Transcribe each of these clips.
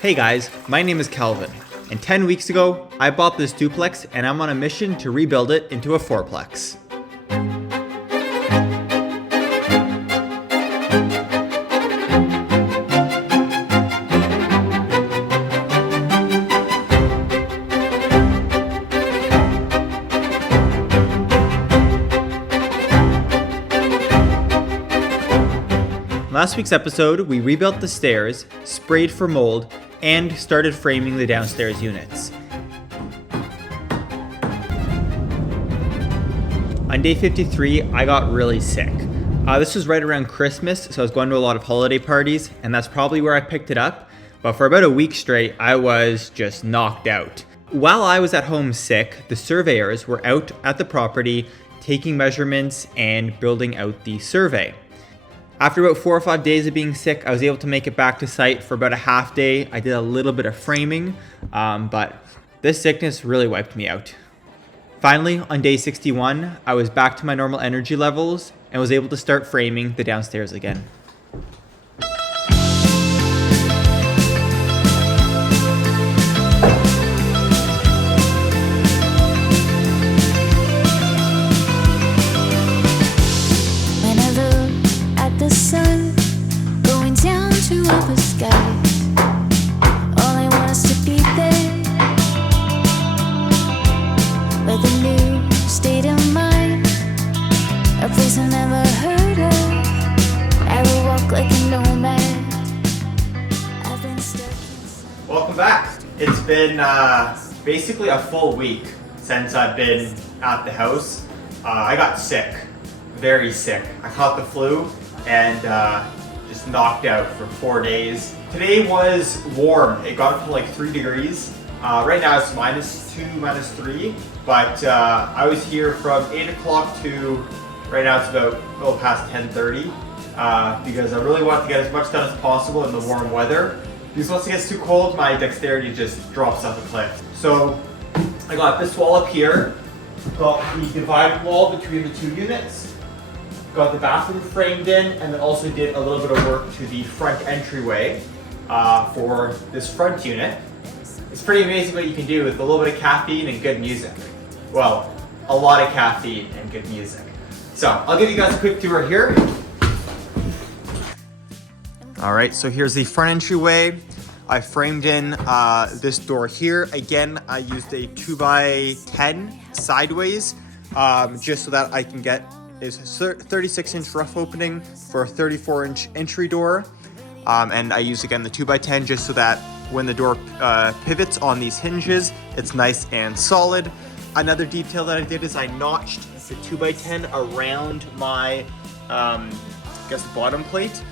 Hey guys, my name is Calvin, and 10 weeks ago, I bought this duplex and I'm on a mission to rebuild it into a fourplex. Last week's episode, we rebuilt the stairs, sprayed for mold, and started framing the downstairs units. On day 53, I got really sick. This was right around Christmas, so I was going to a lot of holiday parties, and that's probably where I picked it up. But for about a week straight, I was just knocked out. While I was at home sick, the surveyors were out at the property taking measurements and building out the survey. After about 4 or 5 days of being sick, I was able to make it back to site for about a half day. I did a little bit of framing, but this sickness really wiped me out. Finally, on day 61, I was back to my normal energy levels and was able to start framing the downstairs again. Welcome back. It's been basically a full week since I've been at the house. I got sick, very sick. I caught the flu and just knocked out for 4 days. Today was warm. It got up to like 3 degrees. Right now it's -2, -3, but I was here from 8 o'clock to right now it's about a little past 10:30 because I really wanted to get as much done as possible in the warm weather. Because once it gets too cold, my dexterity just drops off a cliff. So I got this wall up here, got the dividing wall between the two units, got the bathroom framed in, and then also did a little bit of work to the front entryway for this front unit. It's pretty amazing what you can do with a little bit of caffeine and good music. Well, a lot of caffeine and good music. So I'll give you guys a quick tour here. All right, so here's the front entryway. I framed in this door here. Again, I used a 2x10 sideways, just so that I can get a 36-inch rough opening for a 34-inch entry door. And I use, again, the 2x10 just so that when the door pivots on these hinges, it's nice and solid. Another detail that I did is I notched the 2x10 around my, bottom plate.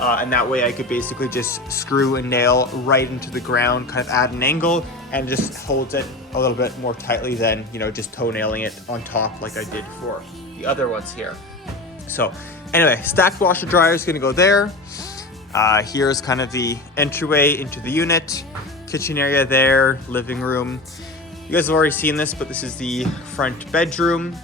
And that way I could basically just screw and nail right into the ground, kind of at an angle, and just holds it a little bit more tightly than, just toenailing it on top like I did for the other ones here. So anyway, stacked washer dryer is gonna go there. Here's kind of the entryway into the unit, kitchen area there, living room. You guys have already seen this, but this is the front bedroom.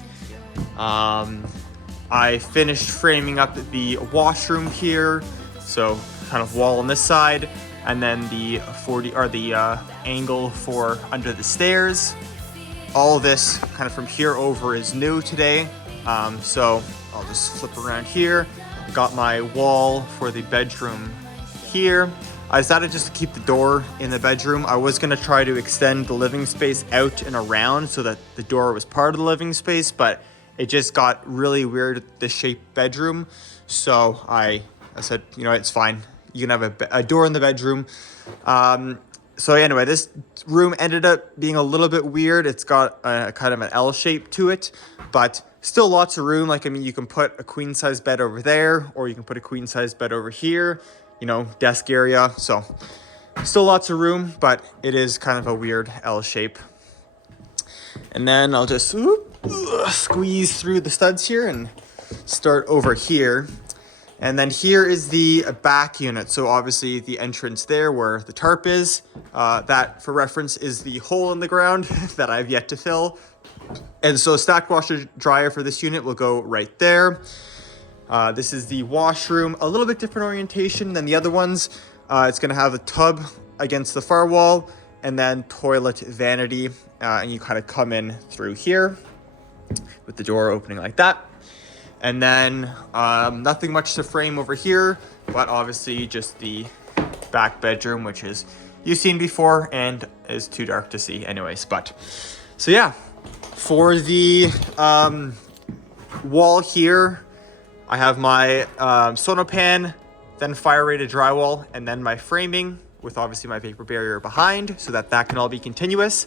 I finished framing up the washroom here. So kind of wall on this side, and then the angle for under the stairs. All this kind of from here over is new today. So I'll just flip around here. Got my wall for the bedroom here. I decided just to keep the door in the bedroom. I was gonna try to extend the living space out and around so that the door was part of the living space, but it just got really weird, the shaped bedroom. So I said, it's fine. You can have a door in the bedroom. So anyway, this room ended up being a little bit weird. It's got a kind of an L shape to it, but still lots of room. You can put a queen size bed over there, or you can put a queen size bed over here, desk area. So still lots of room, but it is kind of a weird L shape. And then I'll just squeeze through the studs here and start over here. And then here is the back unit. So obviously the entrance there where the tarp is, that for reference is the hole in the ground that I've yet to fill. And so stacked washer dryer for this unit will go right there. This is the washroom, a little bit different orientation than the other ones. It's gonna have a tub against the far wall and then toilet vanity. And you kind of come in through here with the door opening like that. And then nothing much to frame over here, but obviously just the back bedroom, which is you've seen before and is too dark to see anyways. But so yeah, for the wall here, I have my sonopan, then fire rated drywall, and then my framing with obviously my vapor barrier behind so that can all be continuous.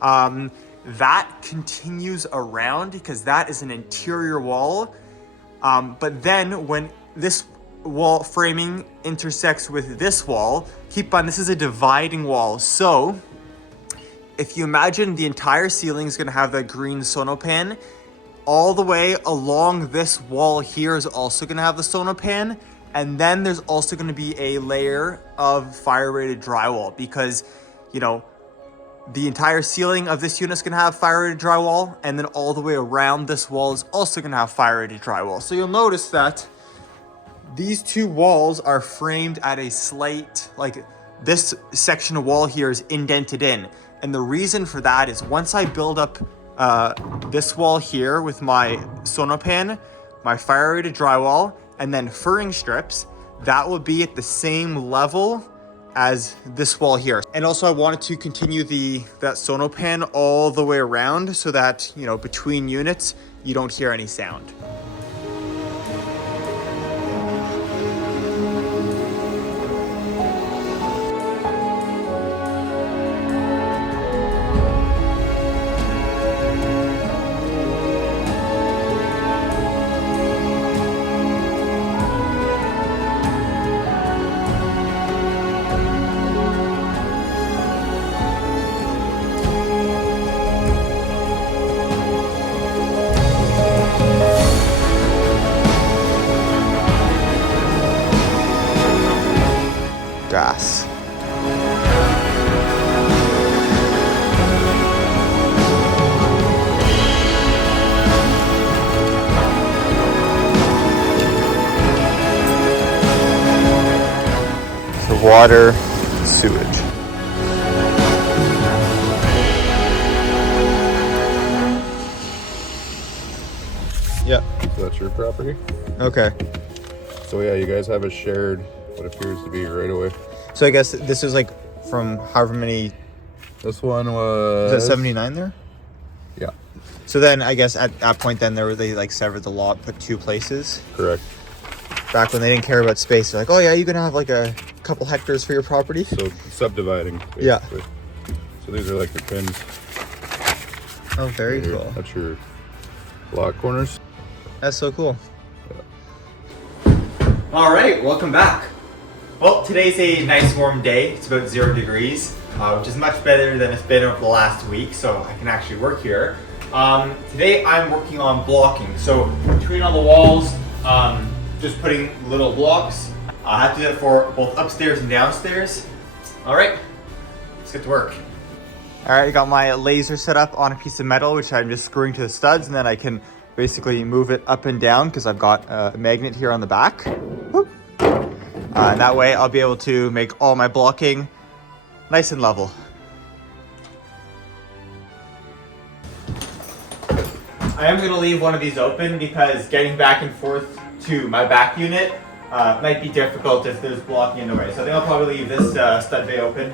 That continues around because that is an interior wall. But then when this wall framing intersects with this wall, keep in mind this is a dividing wall. So if you imagine the entire ceiling is gonna have that green sonopan, all the way along this wall here is also gonna have the sonopan. And then there's also gonna be a layer of fire rated drywall because, you know, the entire ceiling of this unit is going to have fire rated drywall, and then all the way around this wall is also going to have fire rated drywall. So you'll notice that these two walls are framed at a slight, like this section of wall here is indented in. And the reason for that is once I build up this wall here with my sonopan, my fire rated drywall, and then furring strips, that will be at the same level as this wall here. And also I wanted to continue that sonopan all the way around so that, you know, between units, you don't hear any sound. Gas. So water, sewage. Yeah. So that's your property? Okay. So yeah, you guys have a shared, what appears to be right away. So I guess this is like from however many. This one was. Is that 79 there? Yeah. So then I guess at that point then they like severed the lot, put two places. Correct. Back when they didn't care about space, they're like, oh yeah, you're gonna have like a couple hectares for your property. So subdividing, basically. Yeah. So these are like the pins. Oh, very Here, cool. that's your lot corners. That's so cool. Yeah. All right, welcome back. Well, today's a nice warm day. It's about 0 degrees, which is much better than it's been over the last week, so I can actually work here. Today I'm working on blocking. So between all the walls, just putting little blocks. I have to do it for both upstairs and downstairs. All right, let's get to work. All right, I got my laser set up on a piece of metal, which I'm just screwing to the studs, and then I can basically move it up and down because I've got a magnet here on the back. Whoop. And that way I'll be able to make all my blocking nice and level. I am going to leave one of these open because getting back and forth to my back unit might be difficult if there's blocking in the way. So I think I'll probably leave this stud bay open.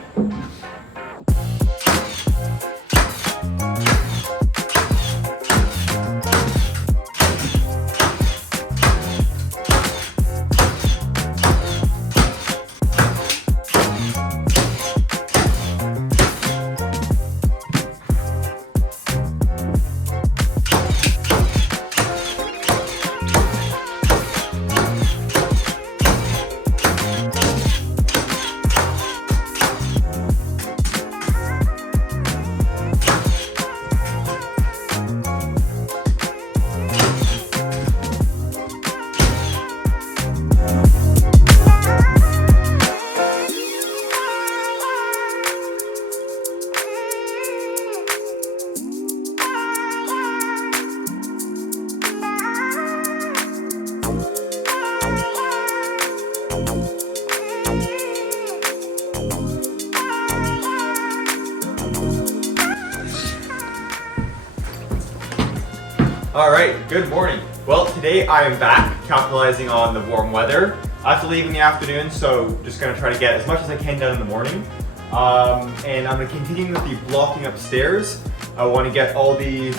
All right, good morning. Well, today I am back capitalizing on the warm weather. I have to leave in the afternoon, so just gonna try to get as much as I can done in the morning. And I'm gonna continue with the blocking upstairs. I want to get all the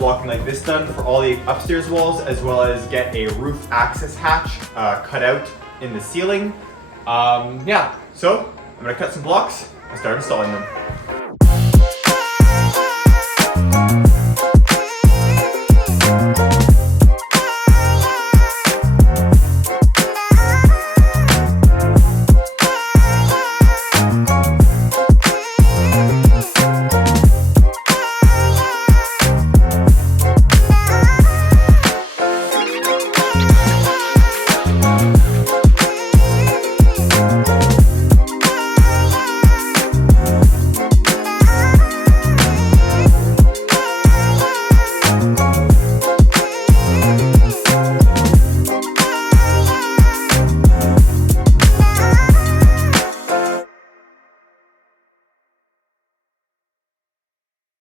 blocking like this done for all the upstairs walls, as well as get a roof access hatch cut out in the ceiling. Yeah, so I'm gonna cut some blocks and start installing them.